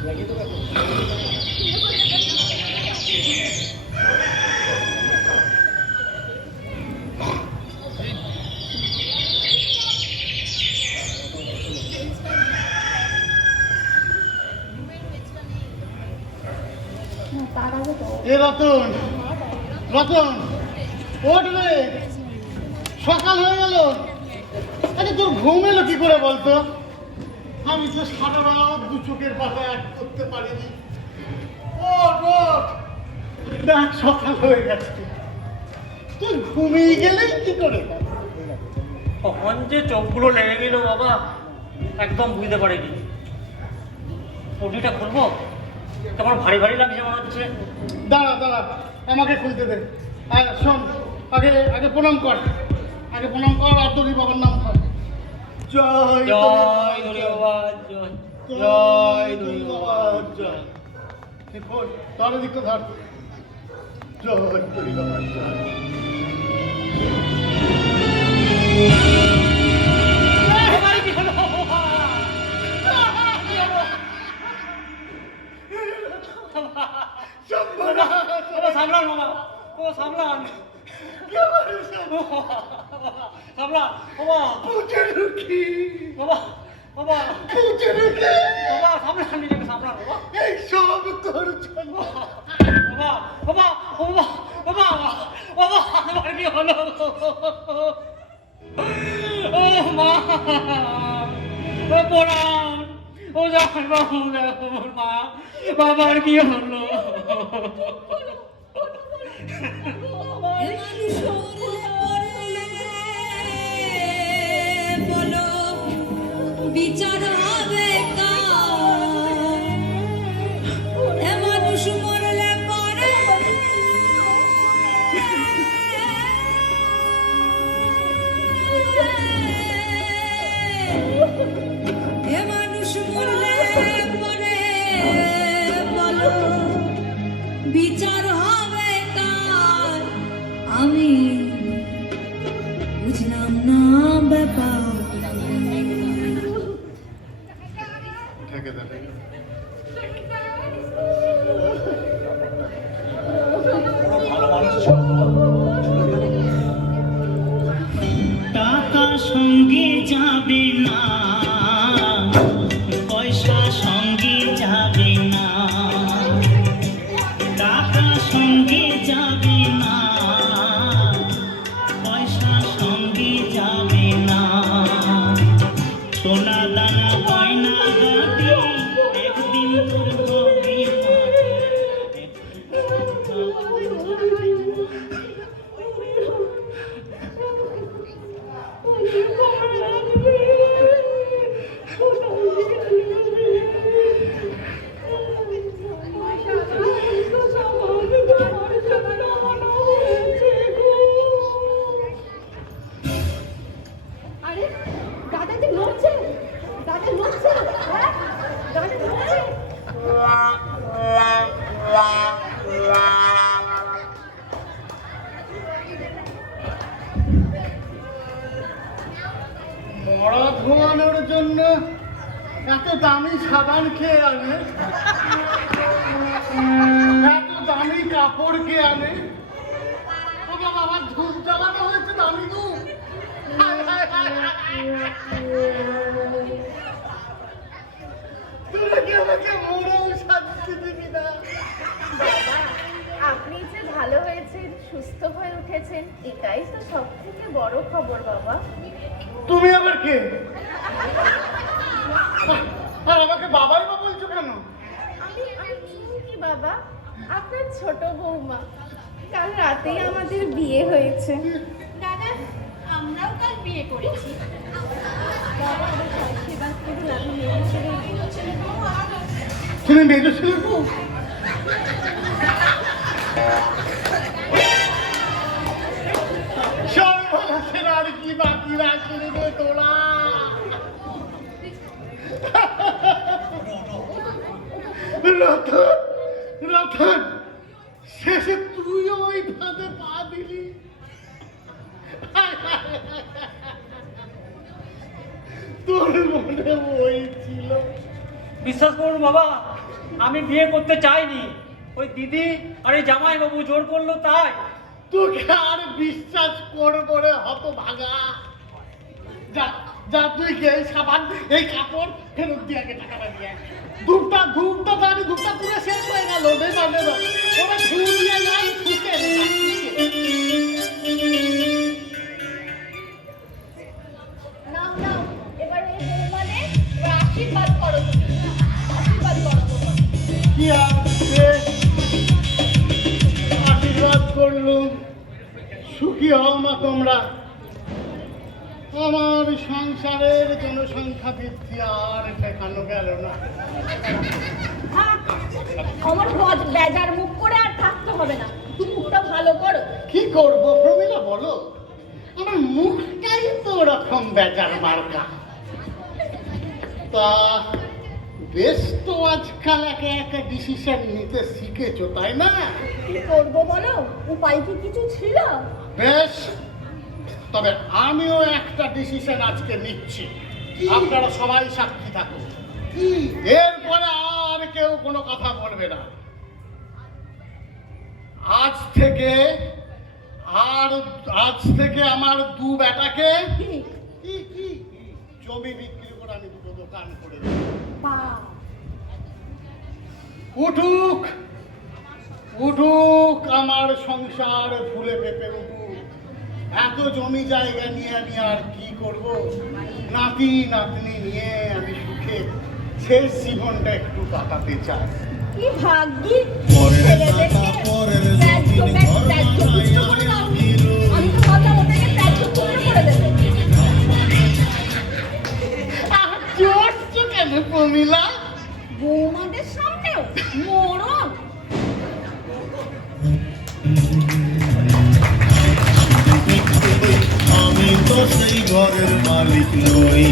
এ রতন, রতন ওঠ রে, সকাল হয়ে গেল। আরে তোর ঘুম এলো কি করে বলতো? আমি তো সারা রাত দু চোখের পাতা এক করতে পারিনি। ওঠ ওঠ, দেখ সকাল হয়ে গেছে। তুই ঘুমিয়ে গেলে কি করে? কখন যে চোখগুলো লেগে গেল বাবা, একদম বুঝতে পারিনি। ওটিটা খুলবো, কেমন ভারী ভারী লাগছে মনে হচ্ছে। দাঁড়া দাঁড়া, আমাকে খুলতে দে। আর শোন, আগে আগে প্রণাম কর, আগে প্রণাম কর আর তোর বাবার নাম কর। জয় জয় ধরি বাবা, জয় জয় ধরি বাবা, জয়। তোর দিকটা ধর। জয় ধরি বাবা, জয়। সামলান বাবা, ও সামলান, সামলান বাবা, পুজো ঢুকি বাবা, বাবা, পুজো ঢুকি বাবা, সামলান নিজেকে, সামলান বাবা, এই সব তোর জন্য। বাবা, বাবা, বাবা, বাবা, বাবা, আমার কি হলো? ও মা, ও পোড়ান, ও জান বাবু, দেখো মা, বাবার কি হলো? বিচার হবে মানুষ মরলে পরে মানুষ মরলে পরে বলো বিচার হবে কার? আমি বুঝলাম না ব্যাপার। টাকা সঙ্গে যাবে না, পয়সা সঙ্গে যাবে না, টাকা সঙ্গে যাবে না, পয়সা সঙ্গে যাবে না, সোনা দানা গয়না গাটি একদিন তোর হবে আরে দাদাজি নড়ছে, দাদা নড়ছে, হ্যাঁ দাদা নড়ছে। মরা ধোয়ানোর জন্য এত দামি সাবান খেয়ে আনে, এত দামি কাপড় খেয়ে আনে। ও বাবা, আমার ধূপ জ্বালানো হয়েছে দামি ধূপ। তোরা কি আমাকে মরেও শান্তি দিবি না? বাবা, আপনি যে ভালো হয়েছেন, সুস্থ হয়ে উঠেছেন, এটাই তো সব থেকে বড় খবর বাবা। তুমি আবার কে? আর আমাকে বাবাই বা বলছো কেন? আমি কি বাবা, আপনার ছোট বৌমা। কাল রাতেই আমাদের বিয়ে হয়েছে। দাদা আমরাও কাল বিয়ে করেছি। তুমি মেজো ছেলে তো? সর্বনাশের আর কি বাকি রাখলি রে তোরা? রতন, রতন, শেষে তুইও ওই ফাঁদে পা দিলি। তোর মনে ওই ছিল। বিশ্বাস করুন বাবা, আমি বিয়ে করতে চাইনি, ওই দিদি আর এই জামাইবাবু জোর করলো তাই। তোকে আর বিশ্বাস করবো রে হতভাগা। যা যা, তুই গিয়ে এই সাবান এই কাপড় ফেরত দিয়ে আগে টাকাটা দিয়ে আয়। ধূপটা তো আমি ধূপটা পুরো শেষ হয়ে গেল। নেবা ওরা ধূপ দিয়ে যাই ফুটে নাও নাও, এবার ওই বৌমাদের আশীর্বাদ করো তুমি, আশীর্বাদ করো তোমার। কি আর বেশ আশীর্বাদ করলুম। সুখী হও মা তোমরা। আমার সংসারের জনসংখ্যা বৃদ্ধি আর ঠেকানো গেল না। আমার গজ বেজার মুখ করে আর থাকতে হবে না, তুমি মুখটা ভালো করো। কি করবো প্রমীলা বলো, আমার মুখটাই তো ওরকম বেজার মার্কা। তা বেশ তো আজকাল একা একা ডিসিশন নিতে শিখেছো তাই না? কি করবো বলো, উপায় কি কিছু ছিল? বেশ, তবে আমিও একটা ডিসিশন আজকে নিচ্ছি, আপনারা সবাই সাক্ষী থাকুন। এরপরে আর কেউ কোনো কথা বলবে না। আজ থেকে আমার দু বেটাকে জমি বিক্রি করে আমি দুটো দোকান করে দেব। উঠুক আমার সংসার ফুলে পেঁপে উঠুক। এত জমি জায়গা নিয়ে আমি আর কি করব? নাতি নাতনি নিয়ে আমি সুখে শেষ জীবনটা একটু কাটাতে চাই। কি ভাগ্যি ছেলেদেরকে ত্যায্য ব্যাগ ত্যায্য পুষ্ট করে দাওনি। আমি তো ভাবলাম ওটাকে ত্যায্য পুষ্ট করে দেবে। চড়ছো কেন প্রমীলা? বৌমাদের সামনেও মরণ। আমি তো সেই ঘরের মালিক নই।